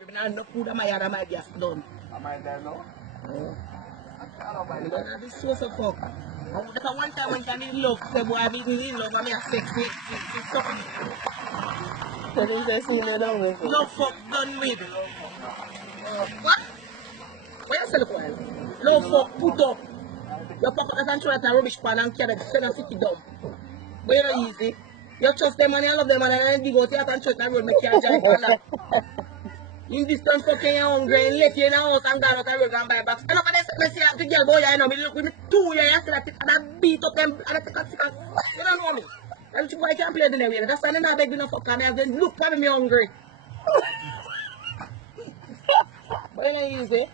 I have no food, my gas done. Am I there now? I don't mind that. This is so fuck. That's one time when I'm in love, the boy I'm in love, I'm in sex with something. So they say see me down with it. No fuck done with. What? Where you sell it for? No fuck put up. Your papa doesn't throw at a rubbish pan and carry the send and stick it down. But you're not easy. You trust them and you love them and then you go to and church and road make you drive for that. In this time fucking you hungry and left you in the house and gone out the road and buy back. And after this, I see the girl boy, you know, me look with me 2 years and I beat up them and I take a stick and you don't know me. And the boy can't play the way. That's why I'm not begging no fuck and I just look for me hungry. But you know easy.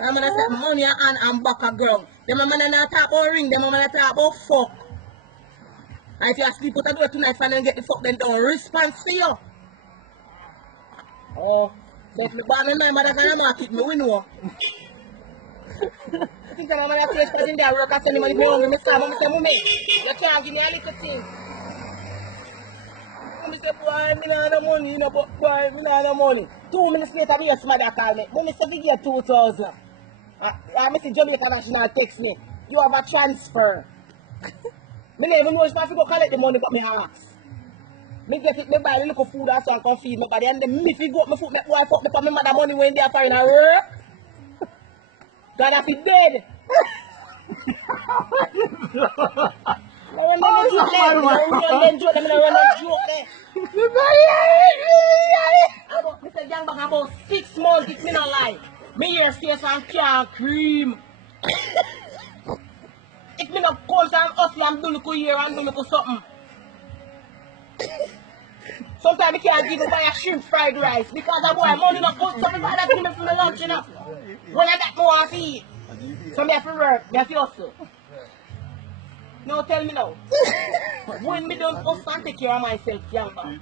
I'm gonna say money and I'm back a ground. Them man not talk about ring, them man talk about fuck. And if you sleep out the door tonight and then get the fuck then don't response for you. Oh, so if me born in my mother can market me, we know. I think I'm gonna take person there work and send money me hungry, me starve, me say mommy, you can't give me a little thing. I say boy, me not have no money, you know, but boy, me not have no money. 2 minutes later, the yes mother call me. Mommy say you get 2,000. I see Jamaica National text me. You have a transfer. Me never know if I go collect the money, but me ask. Me get it, me buy a little food and so and come feed my body. And then me fi go up my food, make boy fuck me for my mother money when they are find a work. God have it dead. About 6 months, it's me not lie. Me here stay some can cream. If me not come from us, I'm doing a year and doing something. Sometimes I can't give me buy a shrimp fried rice because I boy money not good. Some people that give me for my lunch, you know. When I get more to eat. So me have to work, me have to hustle. No, tell me now. When me don't hustle and take care of myself, younger.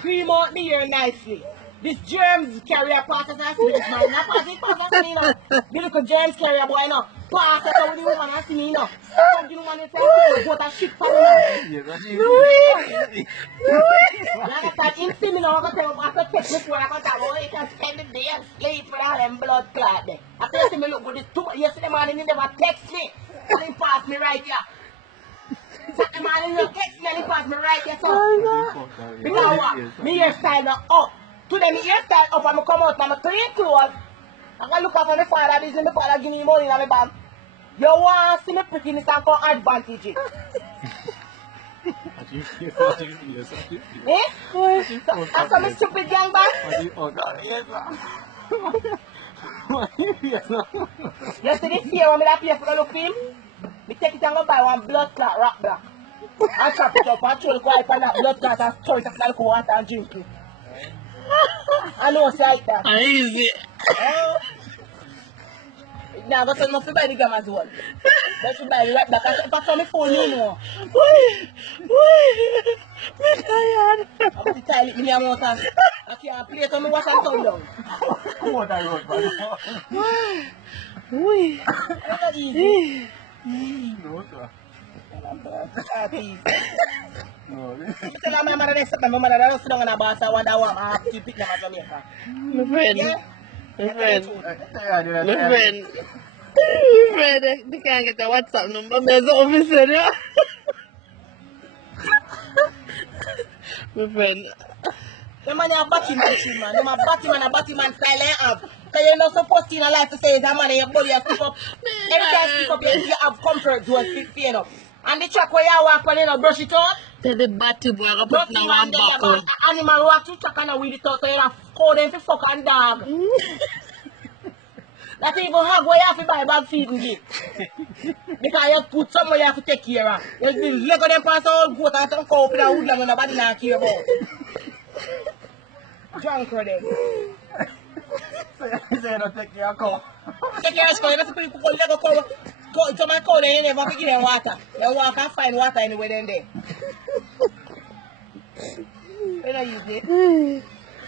Cream out me here nicely. These germs carry a part of the spirit, man. Not pass it, you know. The little germs carry a boy, you know. Pass it out with the woman and see me, you know. Some the woman is trying to go to shit for me. Like I said, him see me now, I'm going to tell him, I have to take me for I can tell him, oh, you can spend the day and sleep with all them blood clot there. After you see me look good, it's too much. Yesterday morning, he never text me. And he passed me right here. Saturday morning, he text me and he passed me right here, so. Because what? Me hairstyle now up. Today, me hairstyle up and I come out and I clean clothes. I'm going to look after my father business, my father give me money in my bag. You want to see me prettiness and for advantage it. Eh? That's a stupid young man. Yesterday, see when I pay for the look him, I take it and go buy one blood clot rock block. I chop it up and throw the wipe on that blood clot and throw it up like water and drink it. I know it's like that. Easy. Now, go send me to buy the gum as well. But you buy the right back. If I come my phone, you know. Me tired. I'm going to tell it me amount of. I can't play it on me wash and turn down. What I wrote, man. Uy. It's not easy. No, sir. No, Tell my mother next time, my mother don't sit down on a bus and wonder what I have to pick them at Jamaica. My friend. Yeah? My friend. My My friend. My friend, they can't get the WhatsApp number. There's the officer there. My friend. The man have batty man shit, man. Them have batty man style they have. So you're not supposed to in a life to say it's a man and your body has stick up. Every time you stick up, you have comfort zone fit up. And the track where you walk on, you know, brush it out. Tell the batty boy I put in one buckle. Animal walk to track and weed it out so you have call them for fuck and dog. That even hug where you have to buy bag feeding gift. Because you put somewhere you have to take care of. You leg of them past all goat and some cow up in a woodland and nobody not care about. Drunk for them. So you don't take care of cow. Take care of cow, you don't see people leg of cow. Some of cow they never pick them water. They walk and find water anywhere then there. You don't use it.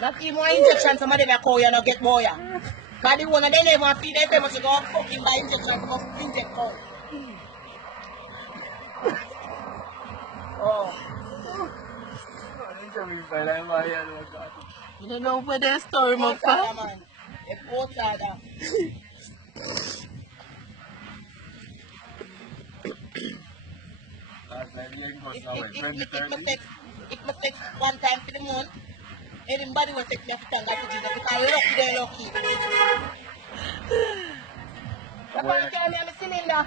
Not even one injection some of them cow you don't get more. Because the one of them never feed them, they must go fucking buy injection to go inject cow. Oh. You don't know where their story, my friend. A potada. Last time you ain't got If no way. if my text one time for the month, anybody will take me to thank God for Jesus because lucky they're lucky. That's why I tell me I'm a cylinder.